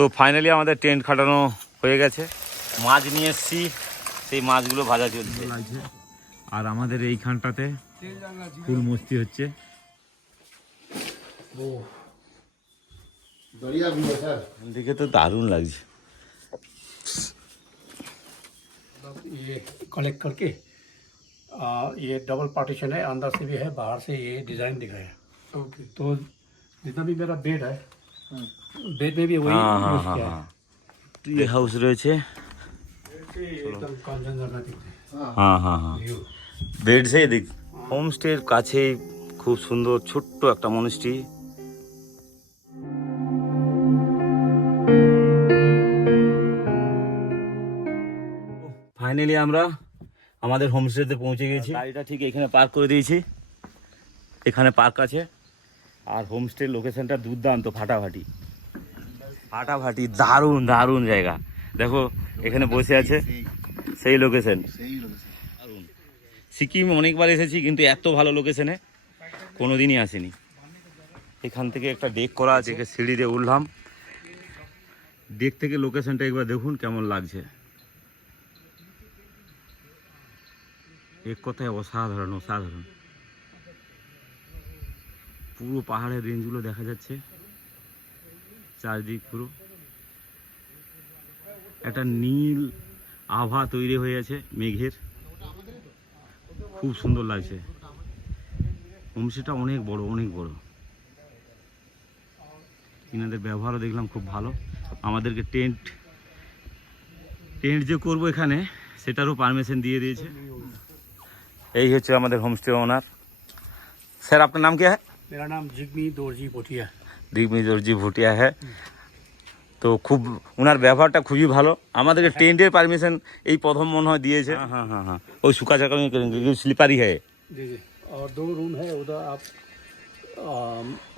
তো ফাইনালি আমাদের টেন্ট খাটানো হয়ে গেছে মাছ নিয়ে এসছি সেই মাছগুলো ভাজা চলছে লাগছে আর আমাদের এইখানটাতে ফুল মস্তি হচ্ছে बढ़िया व्यू है सर দিকে তো দারুণ লাগছে ये कलेक्ट करके आ, ये डबल पार्टीशन है अंदर से भी है बाहर से ये डिज़ाइन दिख रहा है ओके तो जितना भी मेरा बेड है बेड में भी वही हाँ हाँ यूज़ हाँ किया हाँ ট্রি হাউস রয়েছে है एकदम कंचनजंगा दिखते হ্যাঁ হ্যাঁ হ্যাঁ व्यू বেড সেই দিক হোমস্টের কাছেই খুব সুন্দর ছোট্ট একটা মনস্ট্রি ফাইনালি আমরা আমাদের হোমস্টেতে পৌঁছে গেছি গাড়িটা ঠিক এখানে পার্ক করে দিয়েছি এখানে পার্ক আছে আর হোমস্টে লোকেশনটা দুর্দান্ত ফাটাফাটি। ফাটাফাটি দারুণ দারুণ জায়গা। দেখো এখানে বসে আছে সেই লোকেশন সিকিম অনেকবার এসেছি কিন্তু এত ভালো লোকেশনে কোনো দিনই আসেনি। এখান থেকে একটা ডেক করা আছে সিঁড়ি দিয়ে উঠলাম। ডেক থেকে লোকেশনটা একবার দেখুন কেমন লাগছে। এক কথায়? অসাধারণ অসাধারণ। পুরো পাহাড়ের রেঞ্জগুলো দেখা যাচ্ছে। চারদিক পুরো। একটা নীল আভা তৈরি হয়ে আছে মেঘের। খুব সুন্দর লাগছে। হোমস্টেটা অনেক বড় অনেক বড়। ইনাদের ব্যবহারও দেখলাম খুব ভালো। আমাদেরকে টেন্ট টেন্ট যে করব এখানে, সেটারও পারমিশন দিয়ে দিয়েছে। এই হচ্ছে আমাদের হোমস্টে ওনার স্যার আপনার নাম কি? হ্যাঁ मेरा नाम जिग्मी दोरजी पोटिया দিগ্বিজয়জি ভুটিয়া হ্যাঁ তো খুব ওনার ব্যবহারটা খুবই ভালো আমাদেরকে টেন্টের পারমিশন এই প্রথম মনে হয় দিয়েছে হ্যাঁ হ্যাঁ হ্যাঁ হ্যাঁ ওই সুকা চাকা স্লিপারি হ্যাঁ जी जी और दो रूम है उधर आप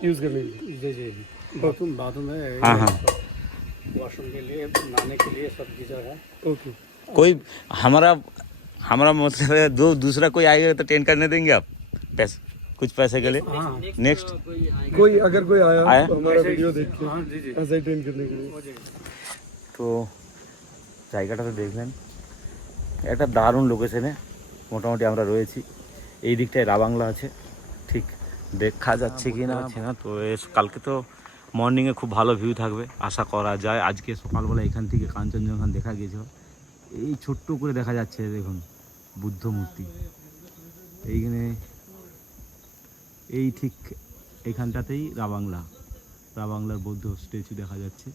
यूज़ कर लीजिए जी जी जी बाथरूम बाथरूम है हाँ, हाँ। वॉशरूम के लिए नहाने के लिए सब गीजर है ओके कोई हमारा हमारा मतलब है दो दूसरा कोई आएगा तो टेंट करने देंगे आप पैसे कुछ पैसे के लिए हाँ नेक्स्ट कोई अगर कोई आया आया? तो हमारा वीडियो देख के हाँ जी जी ऐसा ही ट्रेन करने के लिए তো জায়গাটা তো দেখলেন একটা দারুণ লোকেশনে মোটামুটি আমরা রয়েছি এই দিকটায় রাবাংলা আছে ঠিক দেখা যাচ্ছে কি না আছে না তো এস- কালকে তো মর্নিংয়ে খুব ভালো ভিউ থাকবে আশা করা যায় আজকে সকালবেলা এখান থেকে কাঞ্চনজঙ্ঘা দেখা গিয়েছিল এই ছোট্ট করে দেখা যাচ্ছে দেখুন বুদ্ধ মূর্তি এইখানে এই ঠিক এখানটাতেই রাবাংলা। রাবাংলার বৌদ্ধ স্ট্যাচু দেখা যাচ্ছে।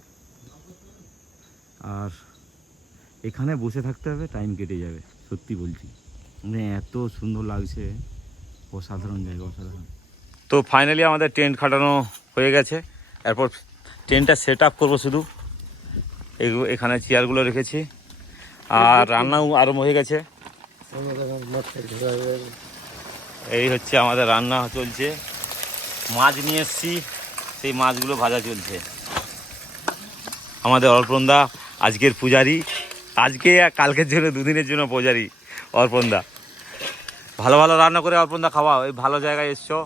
আর এখানে বসে থাকতে হবে টাইম কেটে যাবে সত্যি বলছি। মানে এত সুন্দর লাগছে অসাধারণ জায়গা অসাধারণ। তো ফাইনালি আমাদের টেন্ট খাটানো হয়ে গেছে। এরপর টেন্টটা সেট আপ করব শুধু। এগুলো এখানে চেয়ারগুলো রেখেছি। আর রান্নাও আরম্ভ হয়ে গেছে। এই হচ্ছে আমাদের রান্না চলছে। মাছ নিয়ে এসছি, সেই মাছগুলো ভাজা চলছে। আমাদের অর্পণদা আজকের পূজারি। আজকে কালকের জন্য, দুদিনের জন্য পূজারি অর্পণদা। ভালো ভালো রান্না করে অর্পণদা খাওয়া ওই ভালো জায়গায় এসছো।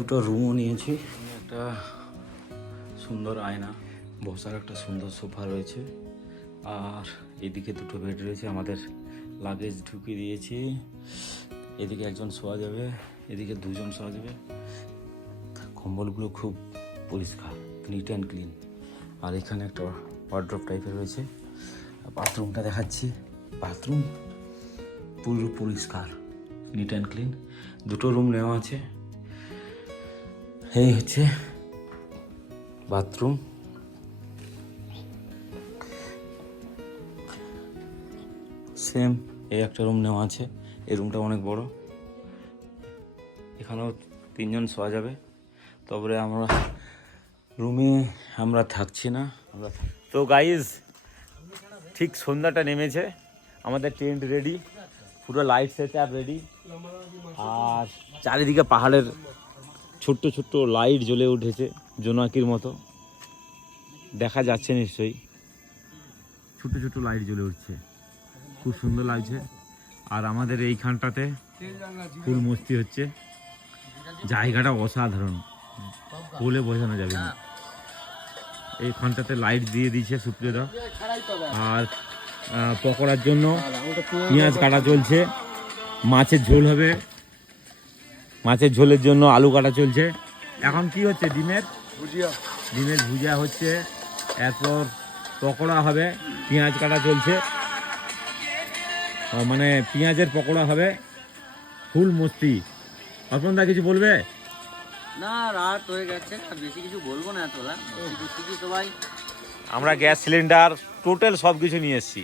দুটো রুমও নিয়েছি। একটা সুন্দর আয়না, বসার একটা সুন্দর সোফা রয়েছে। আর এদিকে দুটো বেড রয়েছে, আমাদের লাগেজ ঢুকিয়ে দিয়েছি। এদিকে একজন শোয়া যাবে, এদিকে দুজন শোয়া যাবে। কম্বলগুলো খুব পরিষ্কার নিট অ্যান্ড ক্লিন আর এখানে একটা ওয়ার্ড্রপ টাইপের রয়েছে। বাথরুমটা দেখাচ্ছি। বাথরুম পুরো পরিষ্কার নিট অ্যান্ড ক্লিন দুটো রুম নেওয়া আছে। এই হচ্ছে বাথরুম। সেম, এই একটা রুম নেওয়া আছে, এই রুমটা অনেক বড়। এখানেও তিনজন শোয়া যাবে। তবে আমরা রুমে আমরা থাকছি না। আমরা তো গাইজ ঠিক সন্ধ্যাটা নেমেছে। আমাদের টেন্ট রেডি পুরো লাইট সেট আপ রেডি আর চারিদিকে পাহাড়ের ছোট্ট ছোট্ট লাইট জ্বলে উঠেছে জোনাকির মতো। দেখা যাচ্ছে নিশ্চয়ই। ছোট ছোট লাইট জ্বলে উঠছে। খুব সুন্দর লাগছে। আর আমাদের এইখানটাতে ফুল মস্তি হচ্ছে। জায়গাটা অসাধারণ। বলে বোঝানো যাবে না। এইখানটাতে লাইট দিয়ে দিয়েছে সুপ্রিয়দা। আর পকোড়ার জন্য পেঁয়াজ কাটা চলছে। মাছের ঝোল হবে। মাছের ঝোলের জন্য আলু কাটা চলছে। এখন কি হচ্ছে? ডিমের? ভুজিয়া। ডিমের ভুজিয়া হচ্ছে। এরপর পকোড়া হবে। পেঁয়াজ কাটা চলছে। মানে পেঁয়াজের পকোড়া হবে। ফুল মস্তি। অর্পণদা কিছু বলবে? না রাত হয়ে গেছে। বেশি কিছু বলব না সবাই? আমরা গ্যাস সিলিন্ডার টোটাল সব কিছু নিয়ে এসেছি।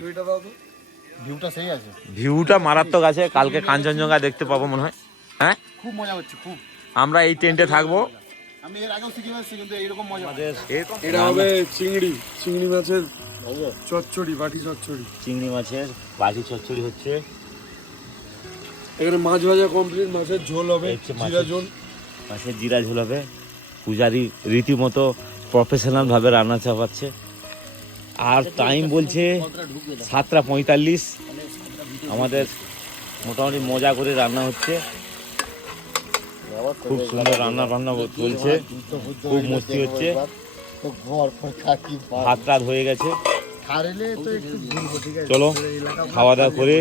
ভিউটা সেই আছে। ভিউটা মারাত্মক আছে। কালকে কাঞ্চনজঙ্ঘা দেখতে পাবো মনে হয়। হ্যাঁ? খুব মজা হচ্ছে খুব। আমরা এই টেন্টে থাকব। আমি এর আগেও এসেছি কিন্তু এইরকম মজা এটা হবে চিংড়ি চিংড়ি মাছের চচ্চড়ি বাটি চচ্চড়ি। চিংড়ি মাছের বাটি চচ্চড়ি হচ্ছে। এখানে মাছ ভাজা কমপ্লিট মাছের ঝোল হবে জিরা ঝোল। মাছের জিরা ঝোল হবে। পূজারি রীতিমতো প্রফেশনাল ভাবে রান্না চাপাচ্ছে। আর টাইম বলছে সাতটা পঁয়তাল্লিশ। আমাদের মোটামুটি মজা করে রান্না হচ্ছে। খুব সুন্দর রান্না বান্না চলছে খুব মস্তি হচ্ছে। হাত টাত হয়ে গেছে। হারেলে তো একটু ঘুরবো ঠিক আছে? চলো খাওয়া দাওয়া করে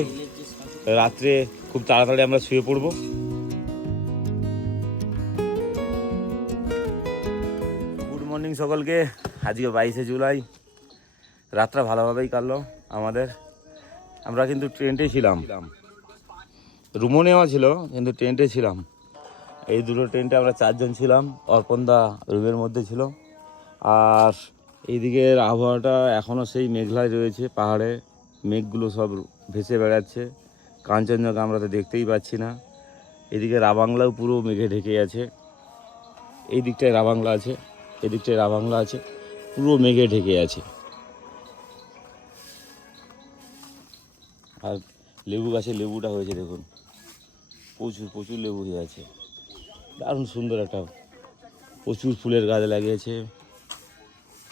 রাত্রে খুব তাড়াতাড়ি আমরা শুয়ে পড়ব। গুড মর্নিং সকলকে। আজকে বাইশে জুলাই। রাতটা ভালোভাবেই কাটলো আমাদের। আমরা কিন্তু ট্রেনটে ছিলাম। রুমও নেওয়া ছিল কিন্তু টেন্টে ছিলাম। এই দুটো টেন্টে আমরা চারজন ছিলাম, অর্পণদা রুমের মধ্যে ছিল। আর এইদিকের আবহাওয়াটা এখনও সেই মেঘলায় রয়েছে, পাহাড়ে মেঘগুলো সব ভেসে বেড়াচ্ছে। কাঞ্চনজঙ্ঘা আমরা তো দেখতেই পাচ্ছি না। এদিকে রাবাংলাও পুরো মেঘে ঢেকে আছে। এই দিকটায় রাবাংলা আছে এদিকটায় রাবাংলা আছে, পুরো মেঘে ঢেকে আছে। আর লেবু গাছে লেবুটা হয়েছে দেখুন। প্রচুর প্রচুর লেবু হয়ে আছে। দারুণ সুন্দর একটা প্রচুর ফুলের গাছ লাগিয়েছে।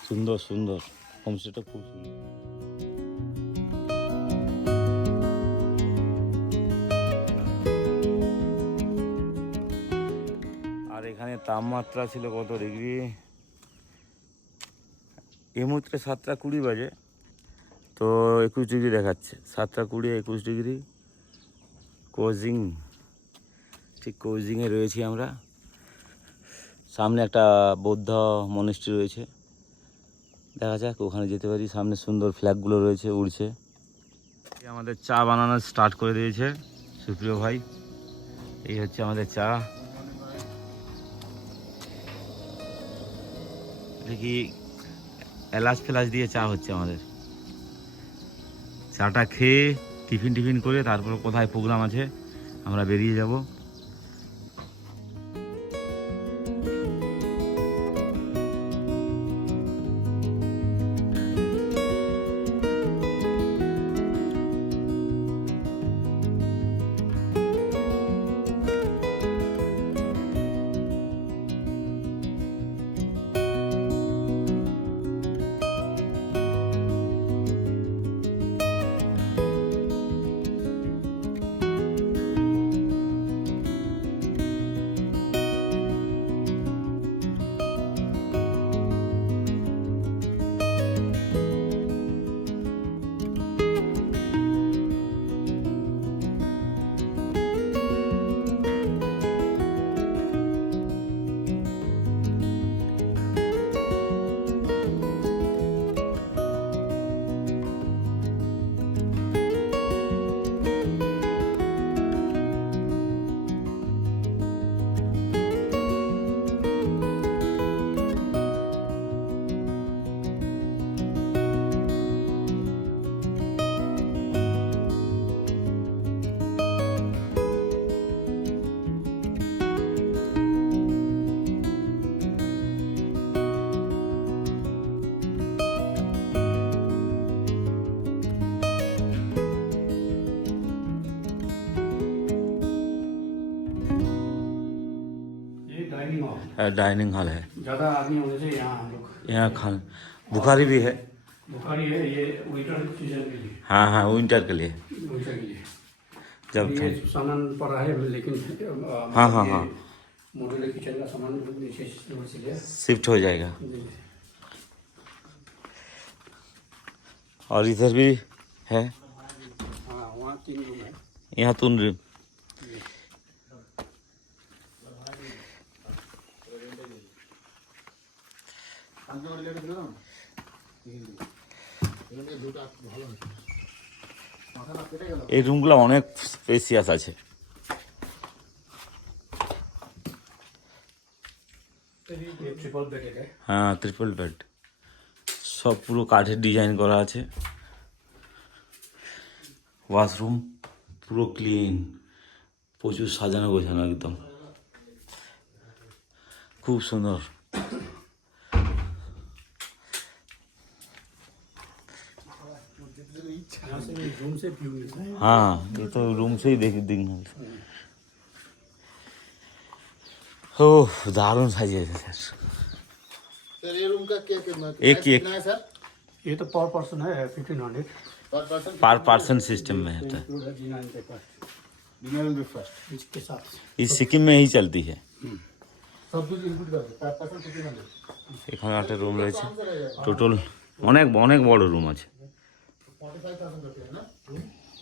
সুন্দর সুন্দর। হোমস্টেটা খুব সুন্দর। আর এখানে তাপমাত্রা ছিল কত ডিগ্রি? এই মুহূর্তে সাতটা কুড়ি বাজে। তো একুশ ডিগ্রি দেখাচ্ছে। সাতটা কুড়ি, একুশ ডিগ্রি। কোজিং ঠিক কোজিংয়ে রয়েছি আমরা। সামনে একটা বৌদ্ধ মনিস্ট্রি রয়েছে। দেখা যাক, ওখানে যেতে পারি। সামনে সুন্দর ফ্ল্যাগগুলো রয়েছে, উড়ছে। আমাদের চা বানানো স্টার্ট করে দিয়েছে সুপ্রিয় ভাই। এই হচ্ছে আমাদের চা। দেখি, এলাচ ফেলাচ দিয়ে চা হচ্ছে আমাদের। চাটা খেয়ে টিফিন টিফিন করে তারপর কোথায় প্রোগ্রাম আছে, আমরা বেরিয়ে যাব। डाइनिंग हॉल है। ज़्यादा आदमी होने से यहाँ हम लोग यहाँ खान बुखारी भी है। बुखारी है ये विंटर सीज़न के लिए। हाँ हाँ विंटर के लिए। विंटर के लिए। जब ये सामान पड़ा है लेकिन हाँ, हाँ, हाँ। मॉड्यूलर किचन का सामान नीचे शिफ्ट हो जाएगा। और इधर भी है। हाँ वहाँ तीन रूम है। यहाँ तुम এই রুমগুলো অনেক স্পেসিয়াস আছে। হ্যাঁ ট্রিপল বেড সব পুরো কাঠের ডিজাইন করা আছে। ওয়াশরুম পুরো ক্লিন প্রচুর সাজানো গোছানো একদম। খুব সুন্দর। हाँ ये तो रूम से ही देख देंगे ओह दारुण सर। ये रूम का क्या एक एक। ये तो पर पर्सन है fifteen hundred per person system में है तो। इस सिक्किम में ही चलती है। टोटल একটা রুম রয়েছে টোটাল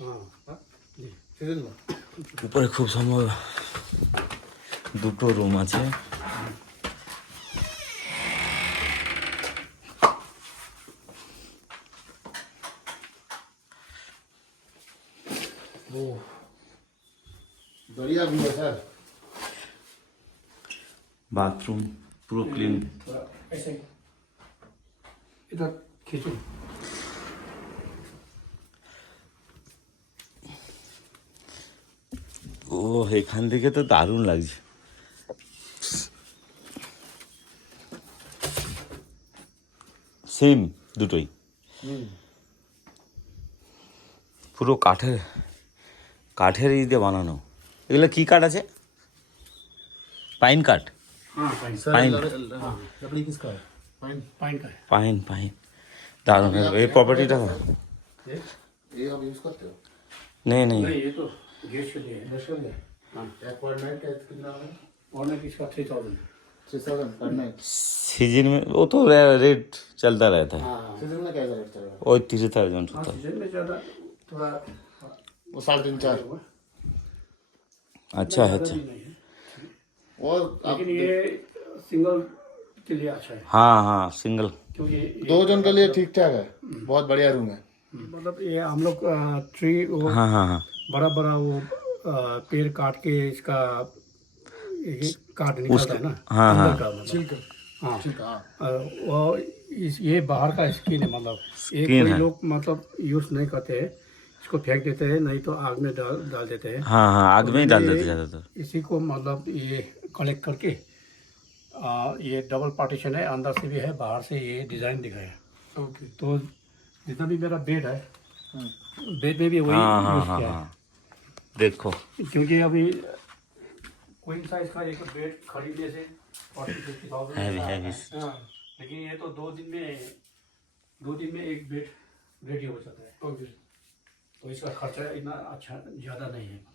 फोर्टी फाइव थाउजेंड रुपये है ना हाँ जी सीजन में উপরে খুব সম্ভব দুটো রুম আছে बढ़िया व्यू है सर বাথরুম পুরো ক্লিন थोड़ा ऐसे इधर खींचो ও এখান থেকে তো দারুণ লাগছে সেম দুটোই পুরো কাঠের কাঠের ই দিয়ে বানানো এগুলো কি কাঠ আছে পাইন কাঠ পাইন পাইন পাইন দারুণ এই প্রপার্টিটা নেই নেই सीज़न में वो तो रेट चलता रहता है। हाँ। सीज़न में कैसा रेट होता है? वो चार। अच्छा, अच्छा है अच्छा। और लेकिन ये सिंगल के लिए अच्छा है। हाँ हाँ सिंगल दो जन के लिए ठीक ठाक है बहुत बढ़िया रूम है। मतलब ये हम लोग थ्री हाँ हाँ हाँ। बड़ा बड़ा वो पेड़ काट के इसका ये काट निकलता है ना? हाँ, हाँ। मतलब। हाँ। ठीक है। हाँ। वो इस ये बाहर का स्किन है मतलब। ये Skin कोई है। लोग मतलब यूज़ नहीं करते हैं इसको फेंक देते हैं नहीं तो आग में डाल डाल देते हैं। हाँ हाँ आग में ही डाल देते ये- ज़्यादातर। इसी को मतलब ये कलेक्ट करके आ, ये डबल पार्टीशन है अंदर से भी है बाहर से ये डिज़ाइन दिखाया ओके। तो जितना भी मेरा बेड है बेड में भी वही हाँ हाँ यूज हाँ किया हाँ देखो है क्योंकि अभी क्वीन साइज का एक बेड खरीदने से forty fifty heavy thousand heavy लेकिन ये तो दो दिन में दो दिन में एक बेड रेडी हो जाता है ओके तो इसका खर्चा इतना अच्छा ज़्यादा नहीं है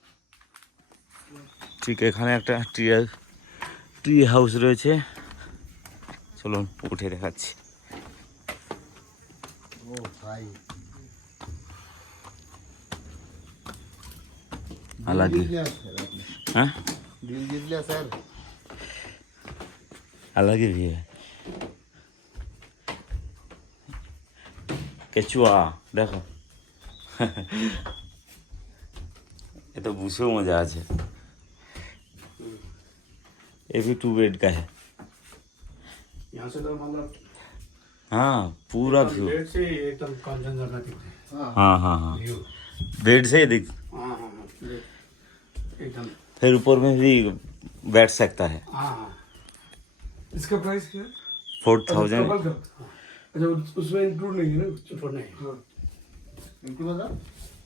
ঠিক এখানে একটা ট্রি ট্রি হাউস রয়েছে চলুন উঠে দেখাচ্ছি ओ भाई भी है কেচুয়া দেখো ये तो बुझो मजा আছে ये भी टू बेड का है यहाँ से तो मतलब हाँ पूरा व्यू बेड से एकदम कंचनजंगा दिखते हैं हाँ हाँ हाँ व्यू बेड से ही दिख फिर ऊपर में भी बैठ सकता है हाँ हाँ इसका प्राइस क्या है फोर थाउजेंड डबल का अच्छा उस- उसमें इंक्लूड नहीं है ना फूड नहीं इंक्लूड होगा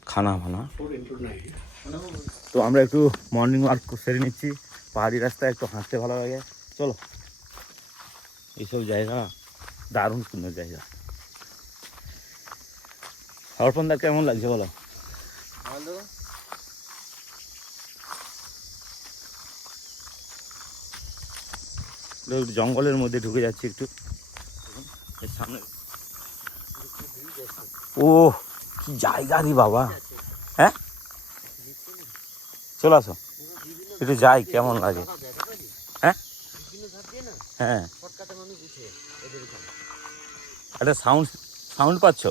খানা ফানা फूड इंक्लूड नहीं है তো আমরা একটু মর্নিং ওয়াক সেরে নিচ্ছি পাহাড়ি রাস্তায় একটু হাঁটতে ভালো লাগে চলো এইসব জায়গা দারুণ সুন্দর জায়গা অর্পণদা কেমন লাগছে বলো জঙ্গলের মধ্যে ঢুকে যাচ্ছি একটু। সামনে। ও কি জায়গা রে বাবা। হ্যাঁ? চলে আসো। একটু যাই, কেমন লাগে। হ্যাঁ? হ্যাঁ। একটা সাউন্ড সাউন্ড পাচ্ছ?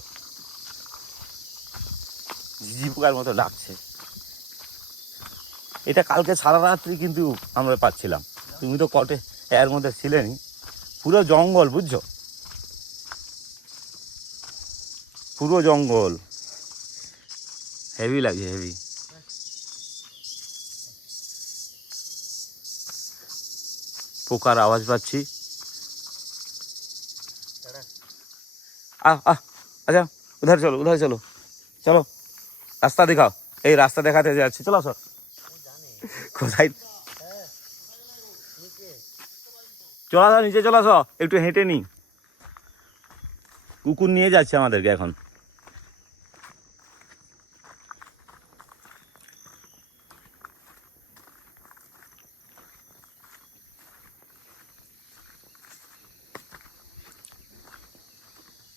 পোকার মতো ডাকছে এটা কালকে সারা রাত্রি কিন্তু আমরা পাচ্ছিলাম। তুমি তো কটে এর মধ্যে ছিলেনই পুরো জঙ্গল, বুঝছ? পুরো জঙ্গল। হেভি লাগছে হেভি পোকার আওয়াজ পাচ্ছি। আহ আহ আচ্ছা উধার চলো উধার চলো। চলো, রাস্তা দেখাও। এই রাস্তা দেখাতে যাচ্ছি। চলো সর কোথায়? চলে আসো নিচে চলে আসো একটু হেঁটে নি। কুকুর নিয়ে যাচ্ছে আমাদেরকে এখন।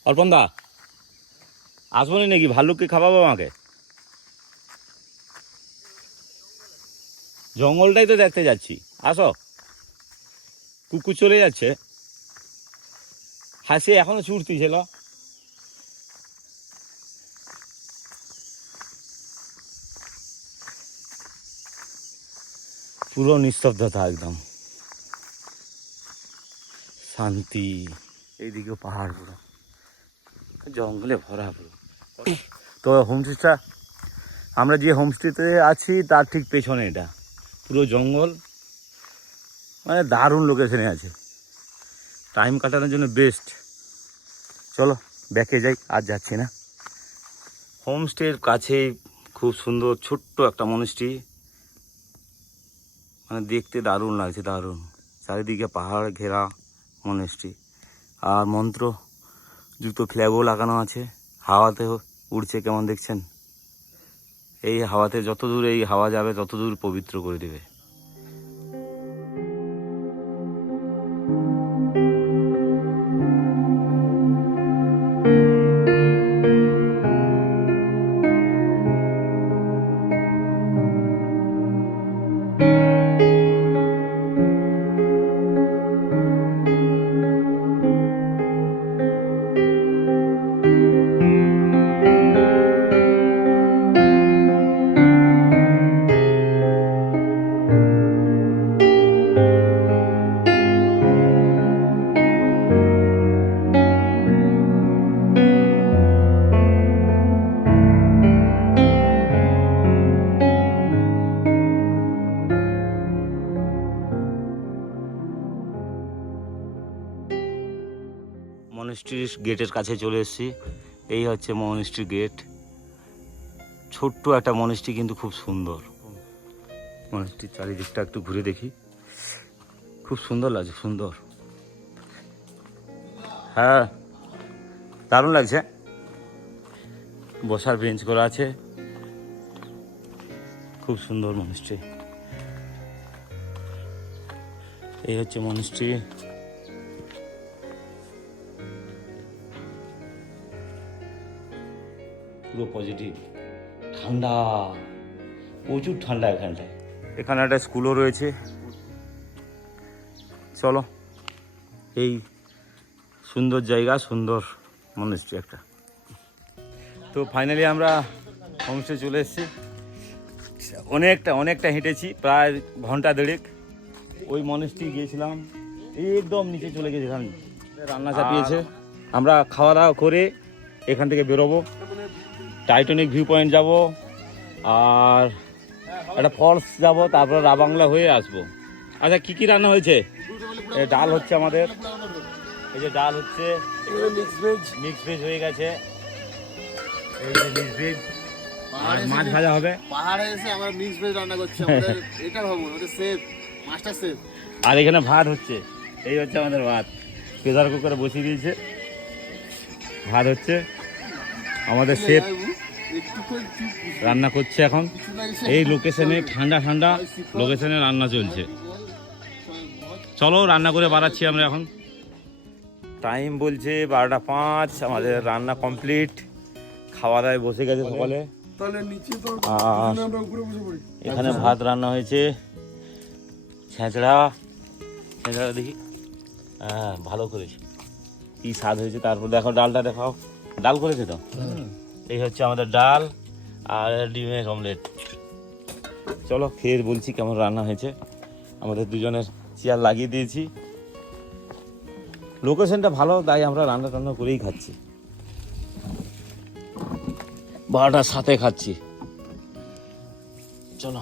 অর্পণ দা আসব নি নাকি? ভাল্লুককে খাওয়াবো আমাকে? জঙ্গলটাই তো দেখতে যাচ্ছি। আসো। কুকুর চলে যাচ্ছে। হাসি এখনও ছুটতি ছিল। পুরো নিস্তব্ধতা একদম। শান্তি। এইদিকে পাহাড় পুরো। জঙ্গলে ভরা পুরো। তো হোমস্টেটা আমরা যে হোমস্টেতে আছি, তার ঠিক পেছনে এটা। পুরো জঙ্গল। মানে দারুণ লোকেশনে আছে। টাইম কাটানোর জন্য বেস্ট চলো ব্যাকে যাই, আর যাচ্ছি না। হোমস্টের কাছে খুব সুন্দর ছোট্ট একটা মনস্ট্রি মানে দেখতে দারুণ লাগছে, দারুণ। চারিদিকে পাহাড় ঘেরা মনস্ট্রি আর মন্ত্র, জুতো ফ্ল্যাগও লাগানো আছে। হাওয়াতে উড়ছে কেমন দেখছেন? এই হাওয়াতে যত দূর এই হাওয়া যাবে তত দূর পবিত্র করে দেবে। গেটের কাছে চলে এসেছি। এই হচ্ছে মনস্ট্রি গেট। ছোট্ট একটা মনস্ট্রি কিন্তু খুব সুন্দর। মনস্ট্রির চারিদিকটা একটু ঘুরে দেখি। খুব সুন্দর লাগছে, সুন্দর। হ্যাঁ দারুণ লাগছে। বসার বেঞ্চ করা আছে। খুব সুন্দর মনস্ট্রি এই হচ্ছে মনস্ট্রি পুরো পজিটিভ ঠান্ডা প্রচুর ঠান্ডা এখানটায়। এখানে একটা স্কুলও রয়েছে। চলো এই সুন্দর জায়গা সুন্দর মনস্ট্রি একটা। তো ফাইনালি আমরা হোমস্টে চলে এসেছি। অনেকটা অনেকটা হেঁটেছি প্রায় ঘণ্টা দেড়েক। ওই মনস্ট্রি গিয়েছিলাম একদম নিচে চলে গেছিলাম রান্না চাপিয়েছে। আমরা খাওয়া দাওয়া করে এখান থেকে বেরোবো। টাইটানিক ভিউ পয়েন্ট যাব আর একটা ফলস যাব তারপর রাবাংলা হয়ে আসব। আচ্ছা কি কি রান্না হয়েছে? ডাল হচ্ছে আমাদের। এই যে ডাল হচ্ছে। মিক্স ভেজ মিক্স ভেজ হয়ে গেছে। এই যে মিক্স ভেজ আর মাছ ভাজা হবে। পাহাড়ে এসে আমরা মিক্স ভেজ রান্না করছি। আমাদের এটা ভাবুন ওদের সেফ মাস্টার সেফ আর এখানে ভাত হচ্ছে। এই হচ্ছে আমাদের ভাত। প্রেসার কুকারে বসিয়ে দিয়েছে। ভাত হচ্ছে আমাদের শেফ রান্না করছে এখন। এই লোকেশনে ঠান্ডা ঠান্ডা লোকেশনে রান্না চলছে। চলো রান্না করে বাড়াচ্ছি আমরা এখন। টাইম বলছে বারোটা পাঁচ আমাদের রান্না কমপ্লিট খাওয়া দাওয়ায় বসে গেছে সকালে। এখানে ভাত রান্না হয়েছে। ছেঁচড়া। ছেঁচড়া দেখি। হ্যাঁ ভালো করেছে। কি স্বাদ হয়েছে তারপর দেখো ডালটা দেখাও। ডাল করেছে তো? এই হচ্ছে আমাদের ডাল আর ডিমের অমলেট। চলো, খেয়ে বলছি কেমন রান্না হয়েছে। আমাদের দুজনের চেয়ার লাগিয়ে দিয়েছি। লোকেশনটা ভালো, তাই আমরা রান্না টান্না করেই খাচ্ছি। বারোটার সাথে খাচ্ছি। চলো।